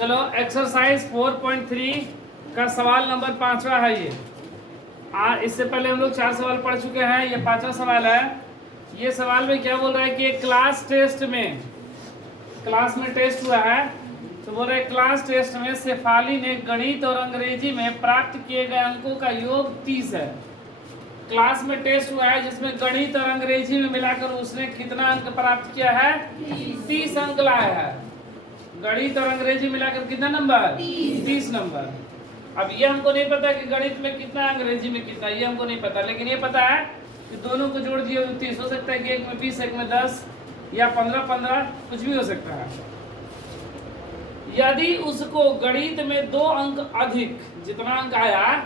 चलो एक्सरसाइज 4.3 का सवाल नंबर 5वां है ये। इससे पहले हम लोग 4 सवाल पढ़ चुके हैं, ये 5वां सवाल है। ये सवाल में क्या बोल रहा है कि एक क्लास में टेस्ट हुआ है, तो बोल रहे हैं क्लास टेस्ट में शेफाली ने गणित और अंग्रेजी में प्राप्त किए गए अंकों का योग 30 है। क्लास में टेस्ट हुआ है जिसमें गणित और अंग्रेजी में मिलाकर उसने कितना अंक प्राप्त किया है? 30 अंक लाया है। गणित और अंग्रेजी मिलाकर कितना नंबर? 30 नंबर। अब ये हमको नहीं पता कि गणित में कितना अंग्रेजी में कितना, ये हमको नहीं पता, लेकिन ये पता है कि दोनों को जोड़ दिए तो 30 हो सकता है कि एक में 20 एक में 10 या 15 कुछ भी हो सकता है। यदि उसको गणित में 2 अंक अधिक, जितना अंक आया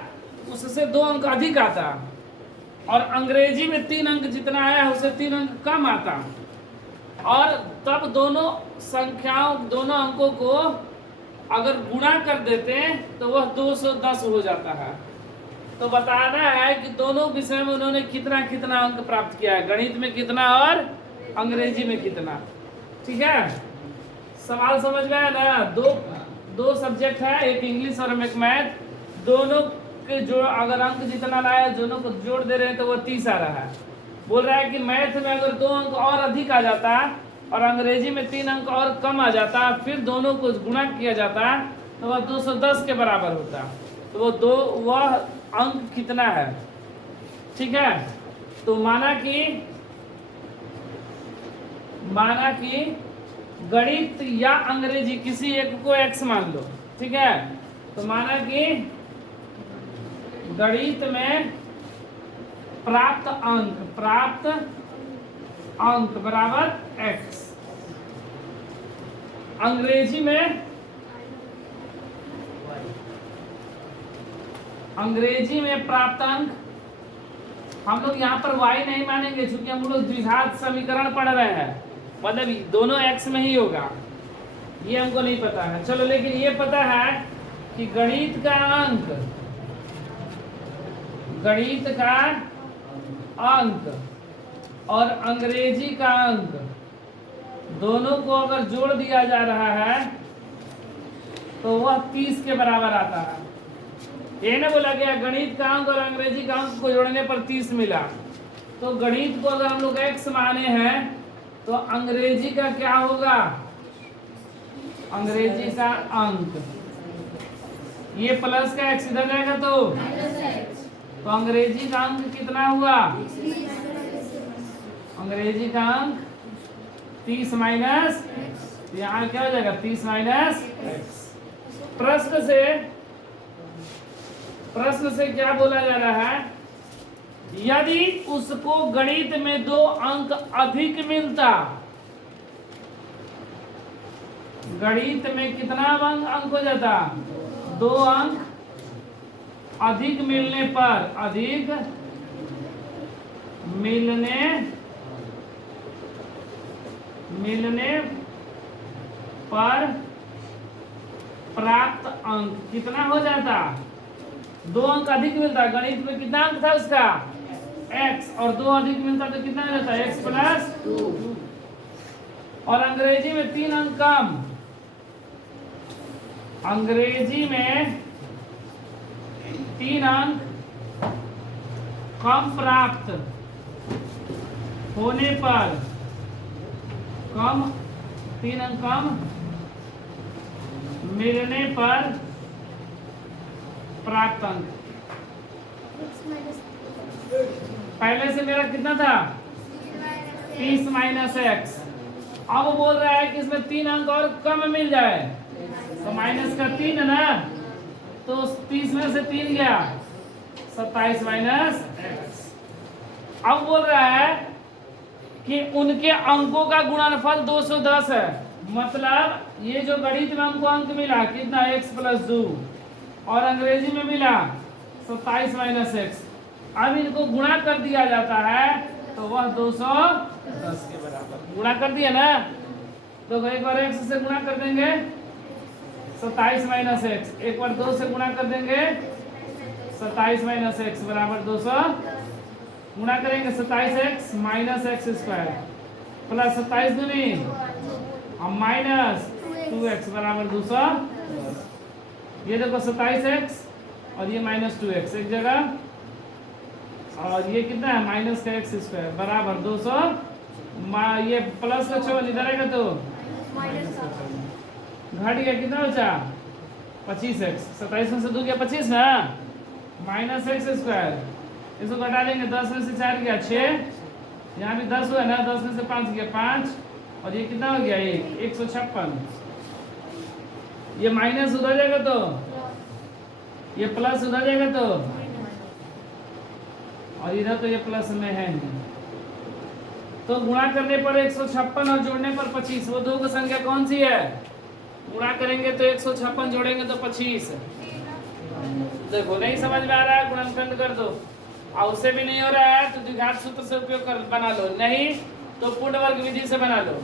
उससे 2 अंक अधिक आता, और अंग्रेजी में 3 अंक जितना आया उससे 3 अंक कम आता, और तब दोनों अंकों को अगर गुणा कर देते तो वह 210 हो जाता है। तो बताना है कि दोनों विषय में उन्होंने कितना कितना अंक प्राप्त किया है, गणित में कितना और अंग्रेजी में कितना। ठीक है, सवाल समझ में आया ना? दो सब्जेक्ट है, एक इंग्लिश और एक मैथ। दोनों के जो अगर अंक जितना लाया दोनों को जोड़ दे रहे हैं तो वो 30 आ रहा है। बोल रहा है कि मैथ में अगर 2 अंक और अधिक आ जाता और अंग्रेजी में 3 अंक और कम आ जाता, फिर दोनों को गुणा किया जाता तो वह 210 के बराबर होता। तो वह अंक कितना है? ठीक है, तो माना कि गणित या अंग्रेजी किसी एक को x मान लो। ठीक है, तो माना कि गणित में प्राप्त अंक बराबर x, अंग्रेजी में प्राप्त अंक हम लोग यहाँ पर y नहीं मानेंगे, क्योंकि हम लोग द्विघात समीकरण पढ़ रहे हैं, मतलब दोनों x में ही होगा, ये हमको नहीं पता है। चलो, लेकिन ये पता है कि गणित का अंक और अंग्रेजी का अंक दोनों को अगर जोड़ दिया जा रहा है तो वह 30 के बराबर आता है। ये ना बोला गया गणित का अंक और अंग्रेजी का अंक को जोड़ने पर 30 मिला, तो गणित को अगर हम लोग x माने हैं तो अंग्रेजी का क्या होगा? अंग्रेजी का अंक, ये प्लस का x इधर जाएगा तो अंग्रेजी का अंक कितना हुआ? अंग्रेजी का अंक 30 माइनस, यहाँ क्या हो जाएगा? 30 माइनस x। प्रश्न से क्या बोला जा रहा है? यदि उसको गणित में 2 अंक अधिक मिलता, गणित में कितना अंक हो जाता? 2 अंक अधिक मिलने पर प्राप्त अंक कितना हो जाता? 2 अंक अधिक मिलता, गणित में कितना अंक था उसका? x, और 2 अधिक मिलता तो कितना हो जाता? x प्लस 2, और अंग्रेजी में 3 अंक कम, अंग्रेजी में 3 अंक कम प्राप्त होने पर 3 अंक कम मिलने पर प्राप्त अंक। पहले से मेरा कितना था? 30 माइनस x। अब बोल रहा है कि इसमें 3 अंक और कम मिल जाए, तो माइनस का 3 है ना, तो 30 में से 3 गया 27 माइनस x। अब बोल रहा है कि उनके अंकों का गुणनफल 210 है, मतलब ये जो गणित में हमको अंक मिला कितना? x प्लस 2, और अंग्रेजी में मिला 27 माइनस x। अब इनको गुणा कर दिया जाता है तो वह 210 के बराबर। गुणा कर दिया ना, तो एक बार x से गुणा कर देंगे 27 माइनस x, एक बार 2 से गुणा कर देंगे 27 माइनस x बराबर 200। गुणा करेंगे 27x minus x square plus 27 दूनी और माइनस 2x बराबर 200। ये देखो 27x और ये -2x एक जगह, और ये कितना है माइनस का x स्क्वायर बराबर 200, ये प्लस का 54 इधर आएगा तो घट गया, कितना बचा 25x, 27 में से 2 गया 25 ना, माइनस x स्क्वायर, इसको घटा देंगे 10 में से 4 गया 6, यहाँ भी 10 हुआ ना, 10 में से 5 गया 5, और ये कितना हो गया 156, ये माइनस उधर जाएगा तो ये प्लस उधर जाएगा तो, और इधर तो ये प्लस में है नहीं, तो गुणा करने पर 156 और जोड़ने पर 25, वो दो की संख्या कौन सी है, गुणा करेंगे तो 156 जोड़ेंगे तो 25, देखो नहीं समझ में आ रहा है गुणनखंड कर दो, और उससे भी नहीं हो रहा है तो द्विघात सूत्र से उपयोग कर बना लो, नहीं तो पूर्ण वर्ग विधि से बना लो,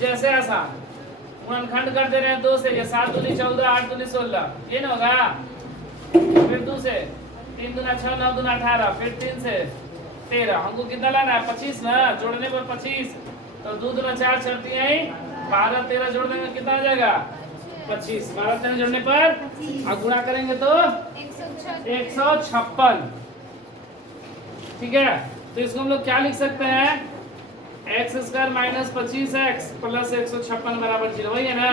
जैसे आसान गुणनखंड कर दे रहे हैं 2 से, ये 7 दूनी 14 8 दूनी 16, ये ना होगा, फिर 2 से 3 दूना 6 9 दूना 18, फिर 3 से 13, हमको कितना लाना है 25 ना, जोड़ने पर 25, तो 2 दूना 4 6 3 12 13 जोड़ देंगे कितना आ जाएगा 25, 12 13 जोड़ने पर और गुणा करेंगे तो 156, ठीक है, तो इसको हम लोग क्या लिख सकते हैं, x square minus 25x plus 156 बराबर 0, वही है ना,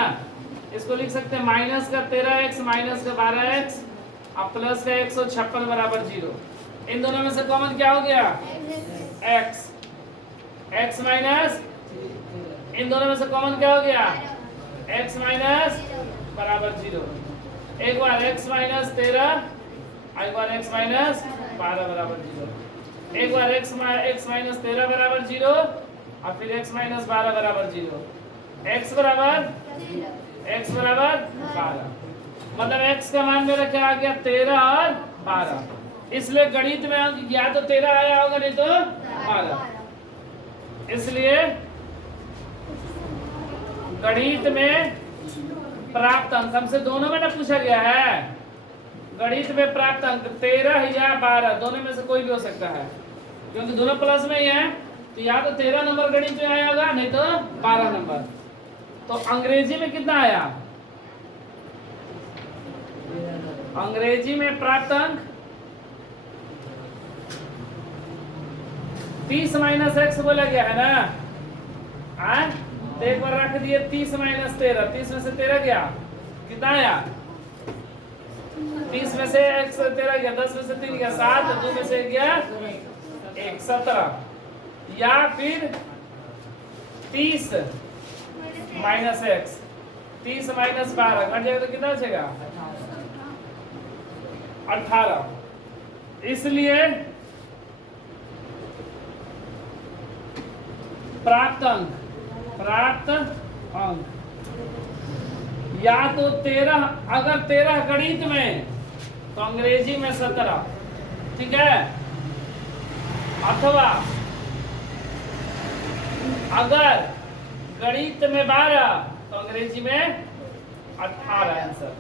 इसको लिख सकते हैं माइनस का 13x माइनस का 12x और प्लस का 156 बराबर 0, इन दोनों में से कॉमन क्या हो गया x माइनस, इन दोनों में से कॉमन क्या हो गया x माइनस बराबर 0, एक बार x माइनस 13, एक बार x माइनस 12 बराबर 0, एक बार x माइनस 13 बराबर 0 और फिर x माइनस 12 बराबर 0, x बराबर 12, मतलब x का मान मेरा क्या आ गया 13 और 12, इसलिए गणित में अंक या तो 13 आया होगा नहीं तो 12, इसलिए गणित में प्राप्त अंक हमसे दोनों में ना पूछा गया है, गणित में प्राप्त अंक 13 या 12 दोनों में से कोई भी हो सकता है, क्योंकि दोनों प्लस में ही है, तो या तो 13 नंबर गणित में आया होगा नहीं तो 12 नंबर, तो अंग्रेजी में कितना आया, अंग्रेजी में प्राप्त अंक 30 माइनस x बोला गया है ना, तो एक बार रख दिए 30 माइनस 13, 30 में से 13 गया कितना आया, 30 में से x 13 गया, 10 में से 3 गया 7, 2 में से गया 1 17, या फिर 30 माइनस x, 30 माइनस 12 घट जाएगा तो कितना बचेगा 18, इसलिए प्राप्त अंक या तो 13, अगर 13 गणित में तो अंग्रेजी में 17, ठीक है, अथवा अगर गणित में 12 तो अंग्रेजी में 18 आंसर।